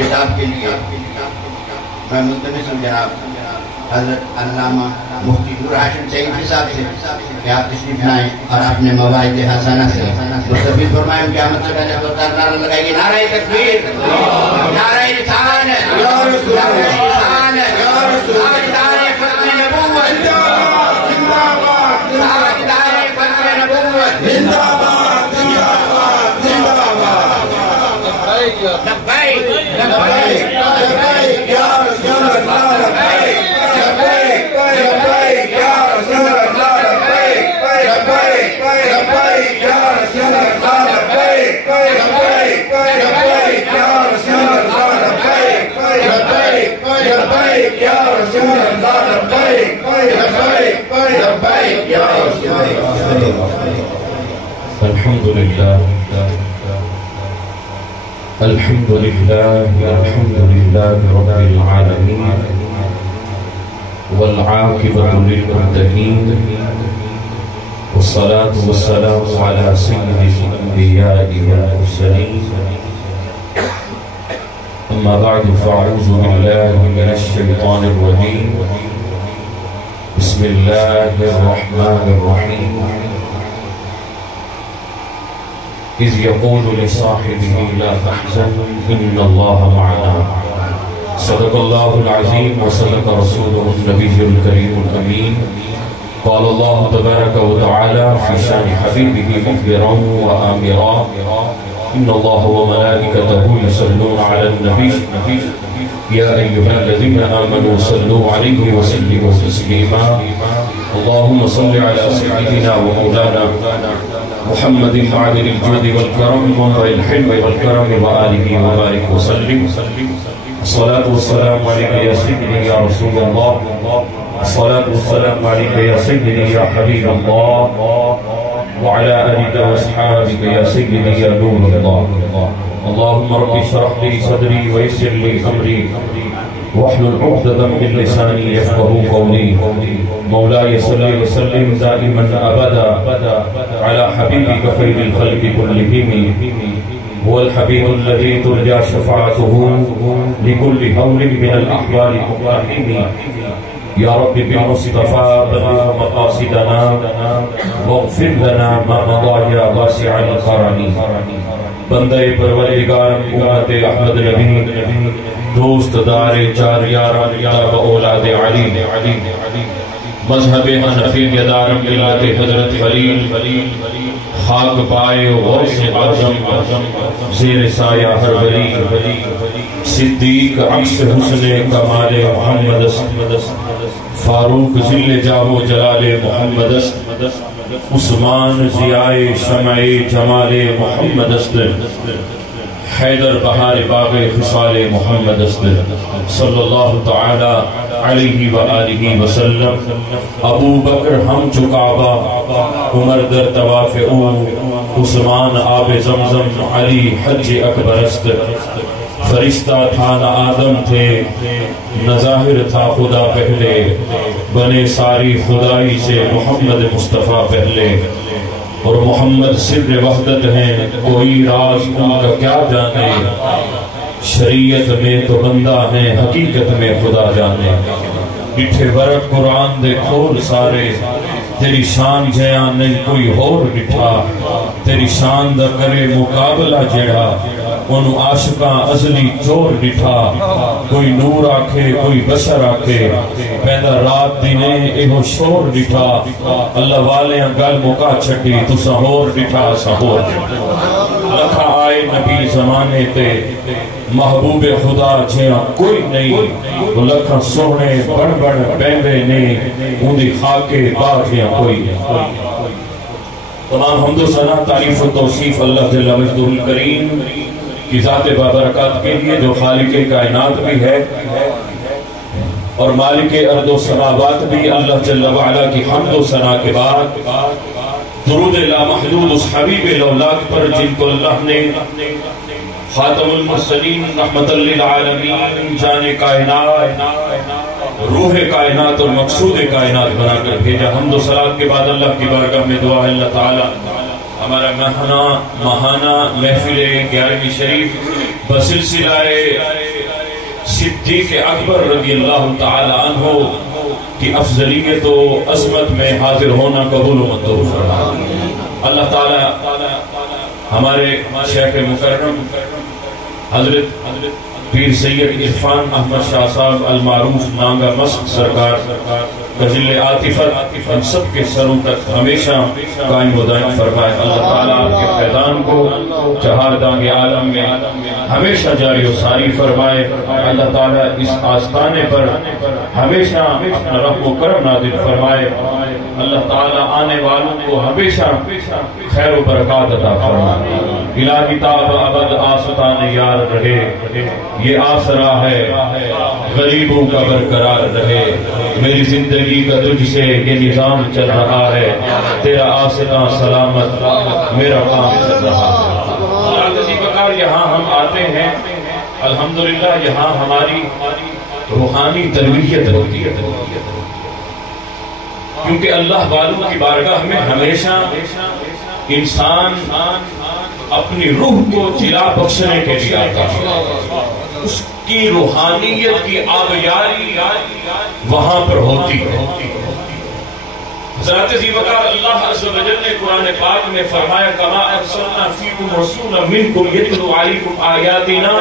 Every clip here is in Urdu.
خطاب کے لیے میں ملتمس ہوں جناب حضرت علامہ مفتی نور ہاشم سعیدی صاحب سے کہ آپ تشریف لائیں اور اپنے مواعظ حسنہ سے مستفید فرمائیں. قیامت سے پہلے دو چار نعرہ لگائیے. نعرہ تکبیر، نعرہ رسالت، نعرہ رسالت، تاجدار ختم نبوت، تاجدار ختم نبوت، زندہ باد، زندہ باد، زندہ باد. لبیک لبیک لبیک یا رسول اللہ، لبیک لبیک لبیک یا رسول اللہ، لبیک لبیک لبیک یا رسول اللہ، لبیک لبیک لبیک یا رسول اللہ، لبیک لبیک لبیک یا رسول اللہ، لبیک لبیک لبیک یا رسول اللہ. الحمدللہ الحمدللہ الحمدللہ رب العالمین والعاقبۃ للمتقین والصلاة والسلام على سید الانبیاء والمرسلین. اما بعد فاعوذ باللہ من الشیطان الرجیم. بسم اللہ الرحمن الرحیم. اذ يقول لصاحبه لا تحزن ان الله معنا. صدق الله العظيم وصدق رسوله النبي الكريم الامين. قال الله تبارك وتعالى في شان حبيبه مخبرا وآمرا ان الله وملائكته يصلون على النبي يا ايها الذين امنوا صلوا عليه وسلموا تسليما. اللهم صل على سيدنا ومولانا محمد معدن الجود والكرم والحلم والكرم وآله وبارك وسلم. الصلاة والسلام عليك يا سيدي يا رسول الله. الصلاة والسلام عليك يا سيدي يا حبيب الله وعلى آلك وأصحابك يا سيدي يا نور الله. اللهم رب اشرح لي صدري ويسر لي أمري واحلل عقدة من لساني يفقهوا قولي. مولاي صل وسلم دائما أبدا على حبيبك خير الخلق كلهم. هو الحبيب الذي ترجى شفاعته لكل هول من الأحوال مقتحم. يا رب بالمصطفى بلغ مقاصدنا واغفر لنا ما مضى يا واسع الكرم. بندے پروردگار امت احمد نبی دوست دار چار یاران کتاب اولاد علی مذہب حنفی دار ملت حضرت خلیل خاک پائے غوث اعظم زیر سایہ ہر ولی صدیق عکس حسن کمال محمد فاروق ذل جاہ و جلال محمد عثمان ضیاء شمع جمال محمد حیدر بہار باغ خصال محمد صلی اللہ تعالی علیہ وآلہ وسلم. ابو بکر ہم چکعبہ عمر در طواف او عثمان آب زمزم علی حج اکبر است. فرشتہ تھا نہ آدم تھے نہ ظاہر تھا خدا پہلے بنے ساری خدائی سے محمد مصطفیٰ پہلے. اور محمد سر وحدت ہیں کوئی راز ان کا کیا جانے شریعت میں تو بندہ ہیں حقیقت میں خدا جانے. ڈٹھے ورق قرآن دے کھول سارے تیری شان جیاں نہیں کوئی اور ڈٹھا. تیری شان دا کرے مقابلہ جڑا انہوں عاشقاں ازلی چور ڈٹھا. کوئی نور آکھے کوئی بشر آکھے پیدا رات دینے ایہو شور ڈٹھا. اللہ والے گل مکا چھٹی تو سہور ڈٹھا سہور. لکھا آئے نبی زمانے تے محبوب خدا جہاں کوئی نہیں. لکھا سونے بڑ بڑ بیندے نے اندھی خاکے باغ جہاں کوئی نہیں. تمام حمد و ثنا تعریف و توصیف اللہ جل مجدہ الکریم کی ذات بابرکات کے لیے جو خالق کائنات بھی ہے اور مالک ارض و سماوات بھی. اللہ جل وعلا کی حمد و ثنا کے بعد درود لامحدود اس حبیب الاولاق پر جن کو اللہ نے خاتم المرسلین رحمت للعالمین جان کائنات روح کائنات اور مقصود کائنات بنا کر بھیجا. حمد و صلات کے بعد اللہ کی بارگاہ میں دعا ہے اللہ تعالی ہمارا ماہانہ محفل 11ویں شریف بسلسلہ صدیق اکبر رضی اللہ تعالی عنہ کی افضلیت و عظمت میں حاضر ہونا قبول و منظور فرمائے۔ اللہ تعالی ہمارے شیخ مکرم حضرت پیر سید عرفان احمد شاہ صاحب المعروف نانگا مسجد سرکار تجل عاطفت ہم سب کے سروں تک ہمیشہ قائم و دائم فرمائے۔ اللہ تعالیٰ آپ کے فیضان کو چہاردان عالم میں ہمیشہ جاری و ساری فرمائے۔ اللہ تعالیٰ اس آستانے پر ہمیشہ اپنا رحم و کرم نازل فرمائے۔ اللہ تعالیٰ آنے والوں کو ہمیشہ خیر و برکات عطا فرمائے۔ الہی تاب ابد آستان یار رہے، یہ آسرا ہے غریبوں کا برقرار رہے۔ میری زندگی کا تجھ سے یہ نظام چل رہا ہے، تیرا آستان سلامت میرا کام چل رہا ہے۔ یہاں ہم آتے ہیں الحمدللہ، یہاں ہماری روحانی تربیت ہوتی ہے، کیونکہ اللہ والوں کی بارگاہ میں ہمیشہ انسان اپنی روح کو جلا بخشنے کے لیے آتا ہے، اس کی روحانیت کی آبیاری وہاں پر ہوتی ہے۔ حضرت ذی وقار اللہ عز و جل نے قرآن پاک میں فرمایا کما ارسلنا فیکم رسولا منکم یتلو علیکم آیاتنا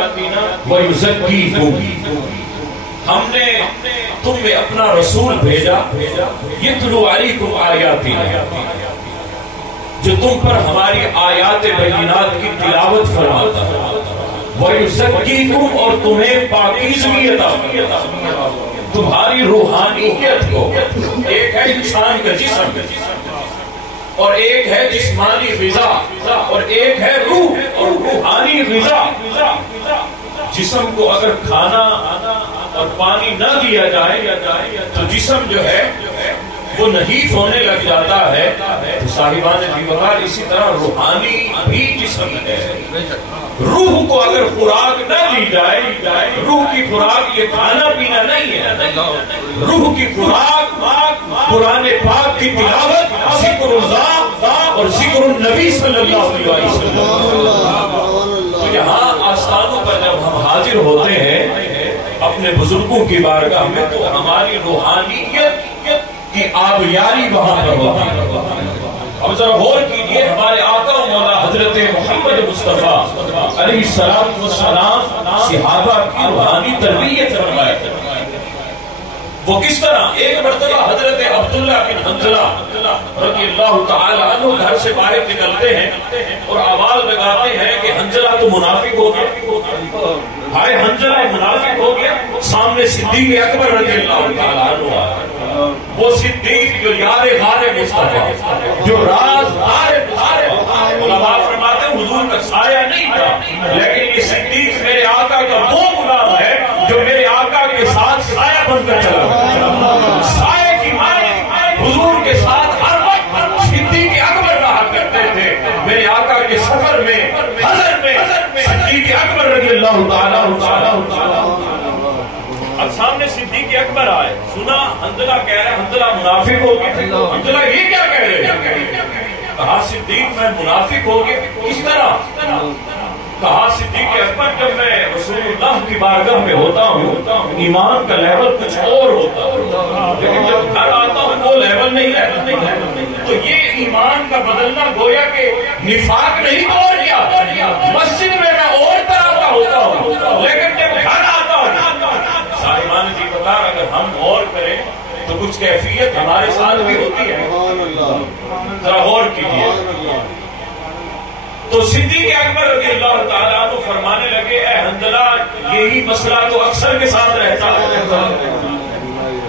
ویزکیکم، ہم نے تم میں اپنا رسول بھیجا یتلو علیکم آیاتنا، جو تم پر ہماری آیات بینات کی تلاوت فرماتا ہے، وَيُزَكِّيكُمْ اور تمہیں پاکیزگی عطا فرماتا ہے، تمہاری روحانیت کو۔ ایک ہے انسان کا جسم اور ایک ہے جسمانی غذا اور ایک ہے روح اور روحانی غذا۔ جسم کو اگر کھانا اور پانی نہ دیا جائے تو جسم جو ہے وہ نحیف ہونے لگ جاتا ہے۔ تو صاحبان ذی وقار اسی طرح روحانی بھی جسم ہے، روح کو اگر خوراک نہ دی جائے، روح کی خوراک یہ کھانا پینا نہیں ہے، روح کی خوراک قرآن پاک کی تلاوت، ذکر اللہ اور ذکر النبی صلی اللہ علیہ وسلم۔ تو یہاں آستانوں پر جب ہم حاضر ہوتے ہیں اپنے بزرگوں کی بارگاہ میں، تو ہماری روحانیت کی آبیاری وہاں پر ہوتی ہے۔ اب ذرا غور کیجئے، ہمارے آقا و مولا حضرت محمد مصطفیٰ علیہ السلام صحابہ کی روحانی تربیت فرمائے۔ وہ کس طرح؟ ایک مرتبہ حضرت عبداللہ بن حنظلہ رضی اللہ تعالی عنہ گھر سے باہر نکلتے ہیں اور آواز لگاتے ہیں کہ حنظلہ تو منافق ہو گیا، ہائے حنظلہ منافق ہو گیا۔ سامنے صدیق اکبر رضی اللہ تعالی عنہ آئے، وہ صدیق جو یار غار مصطفیٰ، جو راز علماء فرماتے ہیں حضور کا سایہ نہیں تھا، لیکن یہ صدیق میرے آقا کا وہ غلام ہے جو میرے آقا کے ساتھ سایہ بن کر چلا۔ سایہ کی معنی حضور کے ساتھ ہر وقت صدیق اکبر رہا کرتے تھے۔ میرے آقا کے سفر میں، حضر میں صدیق اکبر رضی اللہ تعالیٰ اب سامنے صدیق اکبر آئے، سنا حنظلہ کہہ رہے ہیں حنظلہ منافق ہو گئے۔ حنظلہ یہ کیا کہہ رہے ہیں؟ کہا صدیق میں منافق ہو گئے، کس طرح؟ کہا صدیق اکبر جب میں رسول اللہ کی بارگاہ میں ہوتا ہوں ایمان کا لیول کچھ اور ہوتا ہے، لیکن جب گھر آتا ہوں وہ لیول نہیں ہے۔ تو یہ ایمان کا بدلنا گویا کہ نفاق نہیں اور کیا؟ مسجد میں اور طرح کا ہوتا ہوں، لیکن جب گھر آتا ہوں صاحبان ذی وقار اگر ہم غور کریں تو کچھ کیفیت ہمارے ساتھ بھی ہوتی ہے، ذرا غور کیجیے۔ تو صدیق اکبر رضی اللہ تعالیٰ عنہ فرمانے لگے اے حنظلہ یہی مسئلہ تو اکثر کے ساتھ رہتا ہے،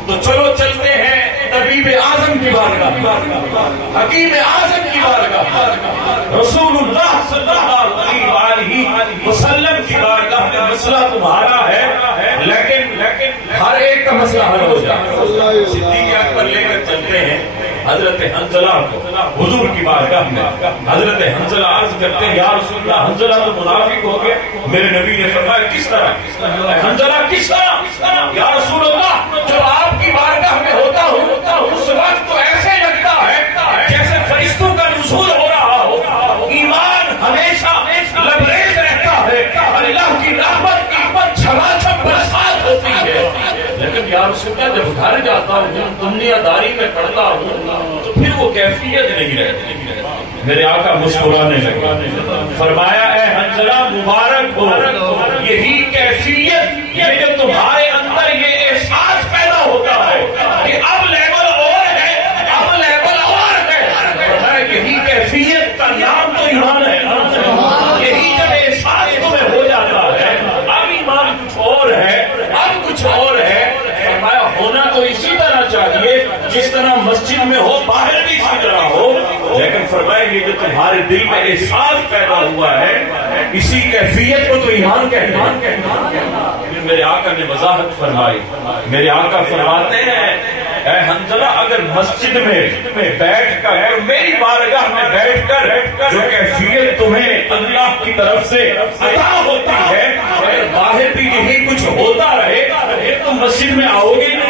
تو چلو چلتے ہیں طبیب اعظم کی بارگاہ، حکیم اعظم کی بارگاہ، رسول اللہ صلی اللہ علیہ وسلم کی بارگاہ میں مسئلہ تمہارا ہے، لیکن ہر ایک کا مسئلہ حل ہو جائے۔ صدیق اکبر لے کر چلتے ہیں حضرت حنظلہ کو حضور کی بارگاہ میں۔ حضرت حنظلہ عرض کرتے ہیں یا رسول اللہ حنظلہ تو منافق ہو گیا۔ میرے نبی نے فرمایا کس طرح؟ حنظلہ کس طرح؟ یا رسول اللہ جب آپ کی بارگاہ میں ہوتا ہوں اس وقت تو ایسے لگتا ہے جیسے فرشتوں کا نزول ہو رہا ہو، ایمان ہمیشہ لبریز رہتا ہے، اللہ کی رحمت کی چھماچھم برسات یا رسول اللہ جب گھر جاتا ہوں دنیا داری میں پڑھتا ہوں تو پھر وہ کیفیت نہیں رہتی. میرے آقا مسکرانے لگے, فرمایا اے حنظلہ مبارک ہو, یہی کیفیت یہ جو تمہارے اندر یہ احساس پیدا ہوتا ہے کہ اب لیول اور ہے, اب لیول اور ہے, فرمایا یہی کیفیت کا نام تو ایمان ہے. یہی جب احساس تمہیں ہو جاتا ہے اب ایمان کچھ اور ہے, اب کچھ اور ہے. فرمایا ہونا تو اسی طرح چاہیے جس طرح مسجد میں ہو باہر بھی اسی طرح ہو, لیکن فرمایا یہ جو تمہارے دل میں احساس پیدا ہوا ہے اسی کیفیت کو تو ایمان کہتے ہیں. میرے آقا نے وضاحت فرمائی. میرے آقا فرماتے ہیں اے حنظلہ اگر مسجد میں بیٹھ کر میری بارگاہ میں بیٹھ کر جو کیفیت تمہیں اللہ کی طرف سے عطا ہوتی ہے اگر باہر بھی یہی کچھ ہوتا رہے تو مسجد میں آؤ گے نہیں.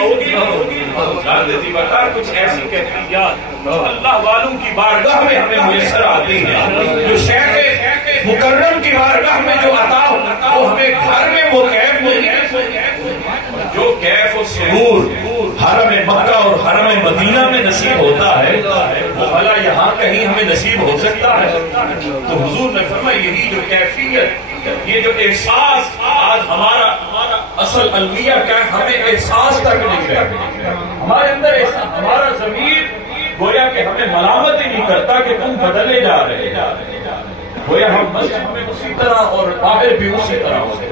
بتا کچھ ایسی کیفیات اللہ والوں کی بارگاہ میں ہمیں میسر آتی ہیں جو شیخ مکرم کی بارگاہ میں جو عطا وہ ہمیں گھر میں وہ کیف نہیں, جو کیف و سرور حرم مکہ اور حرم مدینہ میں نصیب ہوتا ہے وہ بھلا یہاں کہیں ہمیں نصیب ہو سکتا ہے. تو حضور نے فرمایا یہی جو کیفیت یہ جو احساس آج ہمارا اصل المیہ کیا ہمیں احساس تک نہیں رہتا ہمارے اندر احساس, ہمارا ضمیر گویا کہ ہمیں ملامت ہی نہیں کرتا کہ تم بدلے جا رہے, گویا ہم مسجد میں اسی طرح اور باہر بھی اسی طرح ہوتے.